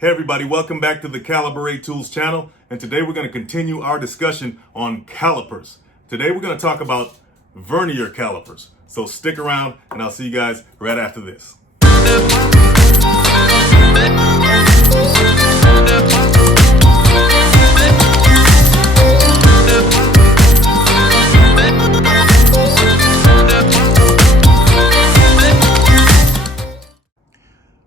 Hey everybody, welcome back to the Caliper Tools channel, and today we're going to continue our discussion on calipers. Today we're going to talk about vernier calipers. So stick around and I'll see you guys right after this.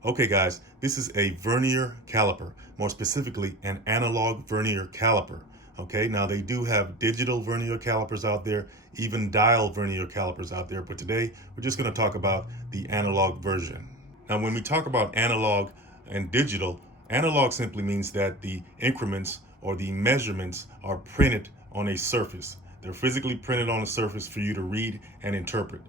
Okay guys, this is a vernier caliper, more specifically an analog vernier caliper. Okay, now they do have digital vernier calipers out there, even dial vernier calipers out there, but today we're just going to talk about the analog version. Now when we talk about analog and digital, analog simply means that the increments or the measurements are printed on a surface. They're physically printed on a surface for you to read and interpret.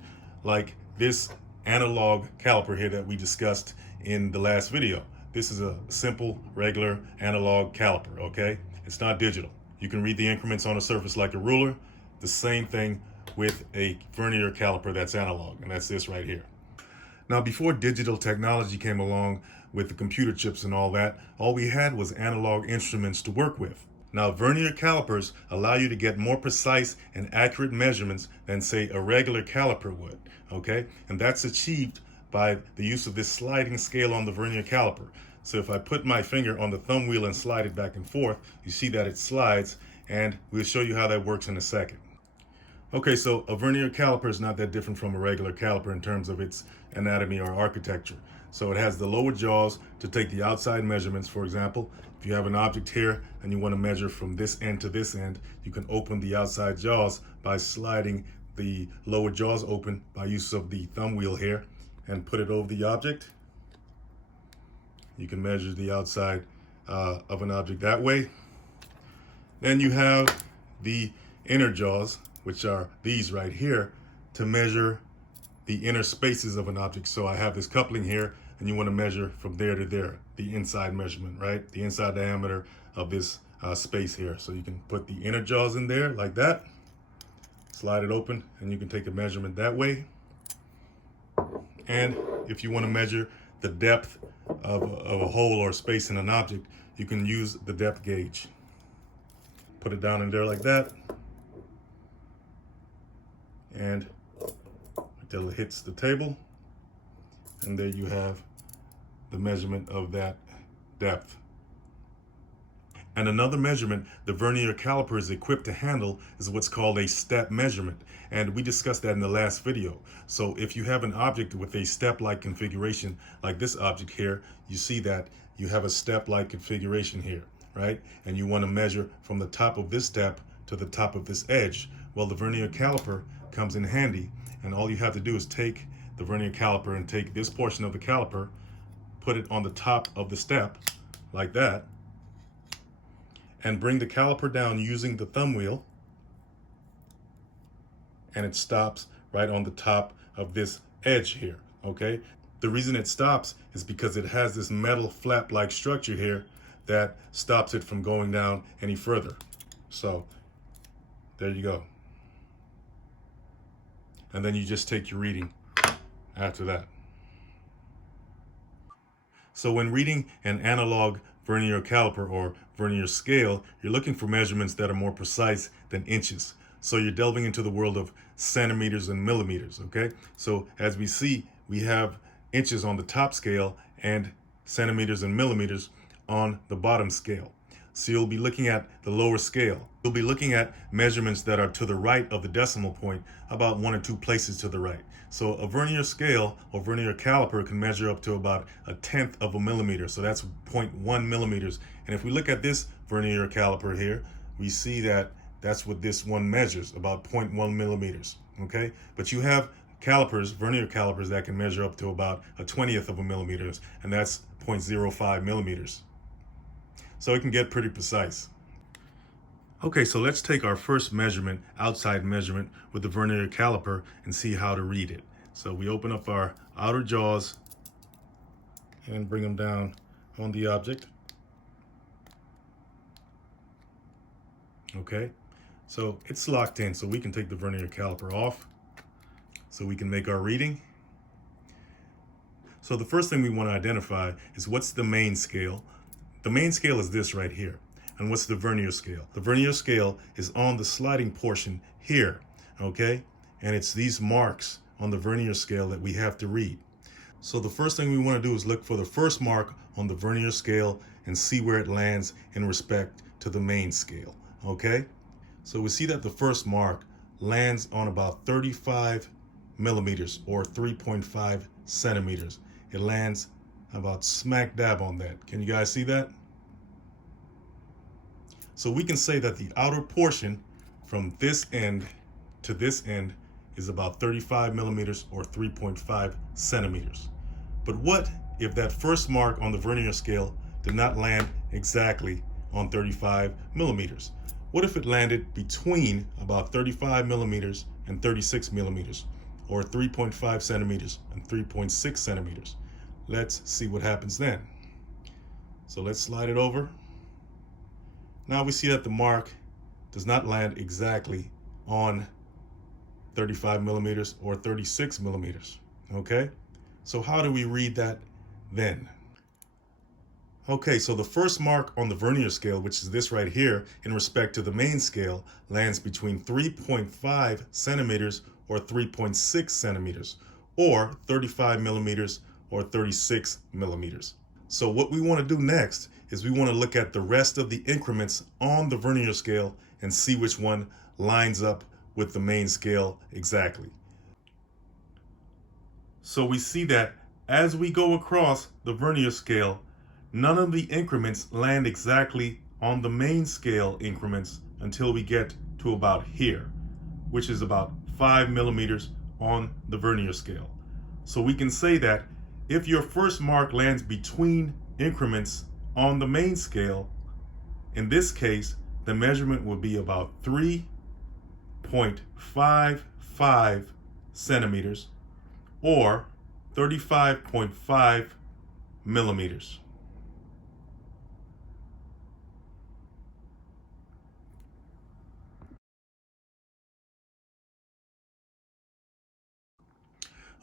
Like this analog caliper here that we discussed in the last video. This is a simple, regular analog caliper, okay? It's not digital. You can read the increments on a surface like a ruler. The same thing with a vernier caliper that's analog, and that's this right here. Now, before digital technology came along with the computer chips and all that, all we had was analog instruments to work with. Now, vernier calipers allow you to get more precise and accurate measurements than, say, a regular caliper would, okay? And that's achieved by the use of this sliding scale on the vernier caliper. So if I put my finger on the thumb wheel and slide it back and forth, you see that it slides, and we'll show you how that works in a second. Okay, so a vernier caliper is not that different from a regular caliper in terms of its anatomy or architecture. So it has the lower jaws to take the outside measurements. For example, if you have an object here and you want to measure from this end to this end, you can open the outside jaws by sliding the lower jaws open by use of the thumb wheel here and put it over the object. You can measure the outside of an object that way. Then you have the inner jaws, which are these right here, to measure the inner spaces of an object. So I have this coupling here, and you want to measure from there to there, the inside measurement, right? The inside diameter of this space here. So you can put the inner jaws in there like that, slide it open, and you can take a measurement that way. And if you want to measure the depth of a hole or space in an object, you can use the depth gauge. Put it down in there like that, and until it hits the table, and there you have the measurement of that depth. And another measurement the vernier caliper is equipped to handle is what's called a step measurement. And we discussed that in the last video. So if you have an object with a step-like configuration, like this object here, you see that you have a step-like configuration here, right? And you want to measure from the top of this step to the top of this edge. Well, the vernier caliper comes in handy, and all you have to do is take the vernier caliper and take this portion of the caliper, put it on the top of the step, like that, and bring the caliper down using the thumb wheel, and it stops right on the top of this edge here, okay? The reason it stops is because it has this metal flap-like structure here that stops it from going down any further. So there you go. And then you just take your reading after that. So when reading an analog vernier caliper or vernier scale, you're looking for measurements that are more precise than inches. So you're delving into the world of centimeters and millimeters, okay? So as we see, we have inches on the top scale and centimeters and millimeters on the bottom scale. So you'll be looking at the lower scale. You'll be looking at measurements that are to the right of the decimal point, about 1 or 2 places to the right. So a vernier scale or vernier caliper can measure up to about 1/10 of a millimeter. So that's 0.1 millimeters. And if we look at this vernier caliper here, we see that that's what this one measures, about 0.1 millimeters, okay? But you have calipers, vernier calipers, that can measure up to about 1/20th of a millimeter, and that's 0.05 millimeters. So it can get pretty precise. Okay, so let's take our first measurement, outside measurement, with the vernier caliper and see how to read it. So we open up our outer jaws and bring them down on the object. Okay, so it's locked in, so we can take the vernier caliper off so we can make our reading. So the first thing we want to identify is what's the main scale, The main scale is this right here. And what's the vernier scale? The vernier scale is on the sliding portion here, okay? And it's these marks on the vernier scale that we have to read. So the first thing we want to do is look for the first mark on the vernier scale and see where it lands in respect to the main scale, okay? So we see that the first mark lands on about 35 millimeters or 3.5 centimeters. It lands about smack dab on that. Can you guys see that? So we can say that the outer portion from this end to this end is about 35 millimeters or 3.5 centimeters. But what if that first mark on the vernier scale did not land exactly on 35 millimeters? What if it landed between about 35 millimeters and 36 millimeters, or 3.5 centimeters and 3.6 centimeters? Let's see what happens then. So let's slide it over. Now we see that the mark does not land exactly on 35 millimeters or 36 millimeters, okay? So how do we read that then? Okay, so the first mark on the vernier scale, which is this right here, in respect to the main scale, lands between 3.5 centimeters or 3.6 centimeters, or 35 millimeters or 36 millimeters. So what we want to do next is we want to look at the rest of the increments on the vernier scale and see which one lines up with the main scale exactly. So we see that as we go across the vernier scale, none of the increments land exactly on the main scale increments until we get to about here, which is about 5 millimeters on the vernier scale. So we can say that if your first mark lands between increments on the main scale, in this case, the measurement will be about 3.55 centimeters or 35.5 millimeters.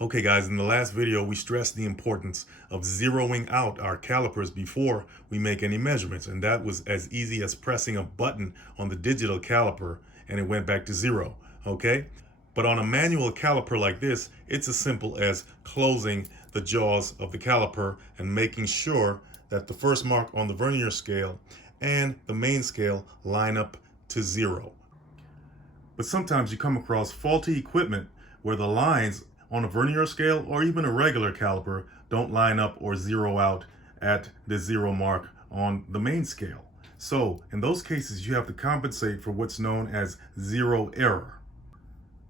Okay guys, in the last video, we stressed the importance of zeroing out our calipers before we make any measurements. And that was as easy as pressing a button on the digital caliper and it went back to zero, okay? But on a manual caliper like this, it's as simple as closing the jaws of the caliper and making sure that the first mark on the vernier scale and the main scale line up to zero. But sometimes you come across faulty equipment where the lines on a vernier scale or even a regular caliper don't line up or zero out at the zero mark on the main scale. So in those cases, you have to compensate for what's known as zero error.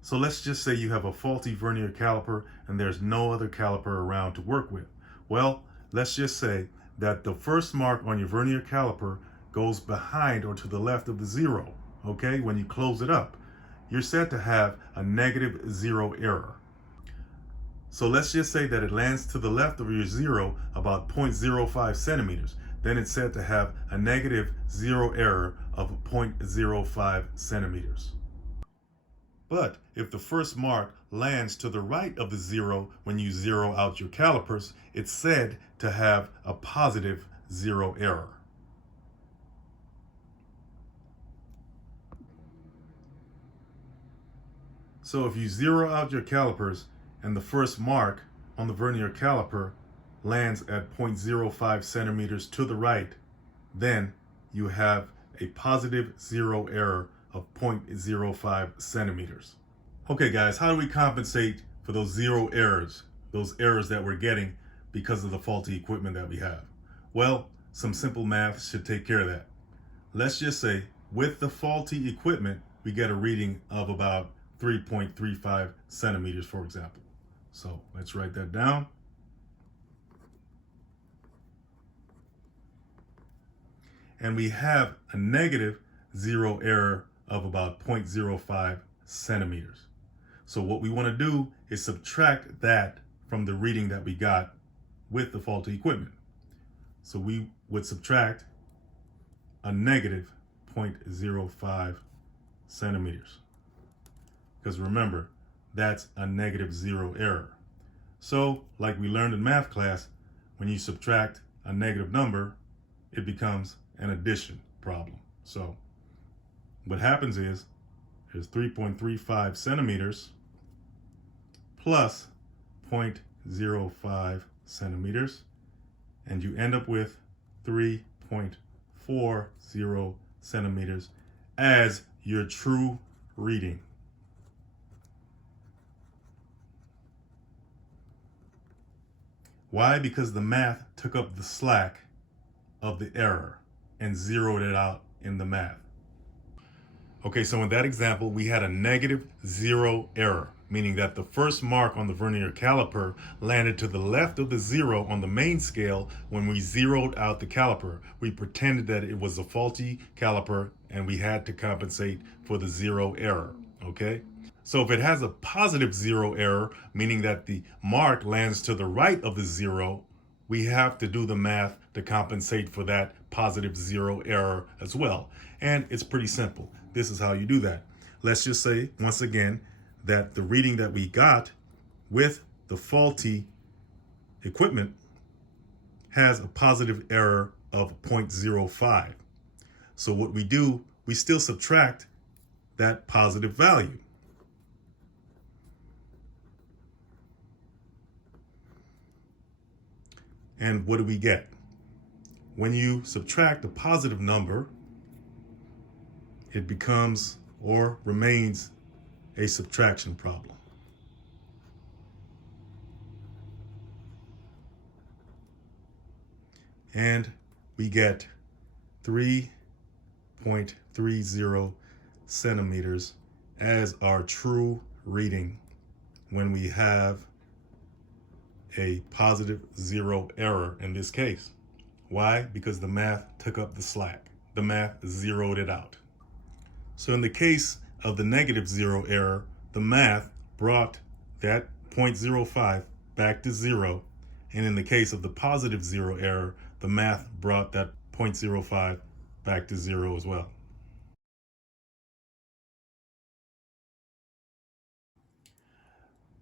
So let's just say you have a faulty vernier caliper and there's no other caliper around to work with. Well, let's just say that the first mark on your vernier caliper goes behind or to the left of the zero, okay? When you close it up, you're said to have a negative zero error. So let's just say that it lands to the left of your zero about 0.05 centimeters. Then it's said to have a negative zero error of 0.05 centimeters. But if the first mark lands to the right of the zero when you zero out your calipers, it's said to have a positive zero error. So if you zero out your calipers and the first mark on the vernier caliper lands at 0.05 centimeters to the right, then you have a positive zero error of 0.05 centimeters. Okay guys, how do we compensate for those zero errors, those errors that we're getting because of the faulty equipment that we have? Well, some simple math should take care of that. Let's just say with the faulty equipment, we get a reading of about 3.35 centimeters, for example. So let's write that down. And we have a negative zero error of about 0.05 centimeters. So what we want to do is subtract that from the reading that we got with the faulty equipment. So we would subtract a negative 0.05 centimeters. Because remember, that's a negative zero error. So, like we learned in math class, when you subtract a negative number, it becomes an addition problem. So what happens is there's 3.35 centimeters plus 0.05 centimeters, and you end up with 3.40 centimeters as your true reading. Why? Because the math took up the slack of the error and zeroed it out in the math. Okay, so in that example, we had a -0 error, meaning that the first mark on the vernier caliper landed to the left of the 0 on the main scale when we zeroed out the caliper. We pretended that it was a faulty caliper and we had to compensate for the 0 error, okay? So if it has a +0 error, meaning that the mark lands to the right of the 0, we have to do the math to compensate for that +0 error as well. And it's pretty simple. This is how you do that. Let's just say, once again, that the reading that we got with the faulty equipment has a positive error of 0.05. So what we do, we still subtract that positive value. And what do we get? When you subtract a positive number, it becomes or remains a subtraction problem. And we get 3.30 centimeters as our true reading when we have a +0 error in this case. Why? Because the math took up the slack. The math zeroed it out. So in the case of the -0 error, the math brought that 0.05 back to 0. And in the case of the +0 error, the math brought that 0.05 back to 0 as well.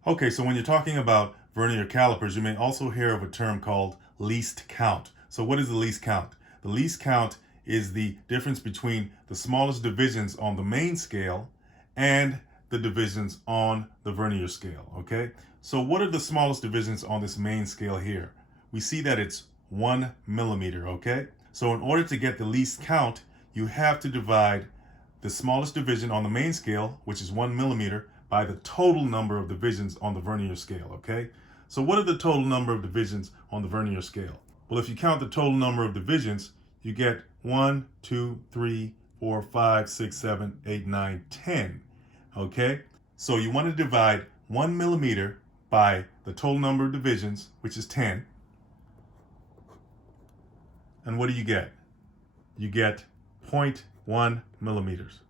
Okay, so when you're talking about vernier calipers, you may also hear of a term called least count. So what is the least count? The least count is the difference between the smallest divisions on the main scale and the divisions on the vernier scale, okay? So what are the smallest divisions on this main scale here? We see that it's 1 millimeter, okay? So in order to get the least count, you have to divide the smallest division on the main scale, which is 1 millimeter, by the total number of divisions on the vernier scale, okay? So what are the total number of divisions on the vernier scale? Well, if you count the total number of divisions, you get 1, 2, 3, 4, 5, 6, 7, 8, 9, 10, okay? So you want to divide 1 millimeter by the total number of divisions, which is 10. And what do you get? You get 0.1 millimeters,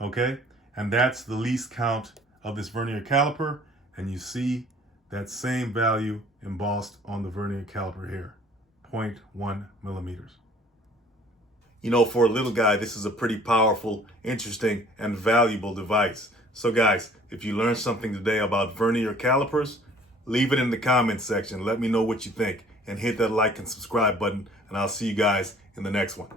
okay? And that's the least count of this vernier caliper. And you see that same value embossed on the vernier caliper here, 0.1 millimeters. You know, for a little guy, this is a pretty powerful, interesting, and valuable device. So guys, if you learned something today about vernier calipers, leave it in the comments section. Let me know what you think and hit that like and subscribe button, and I'll see you guys in the next one.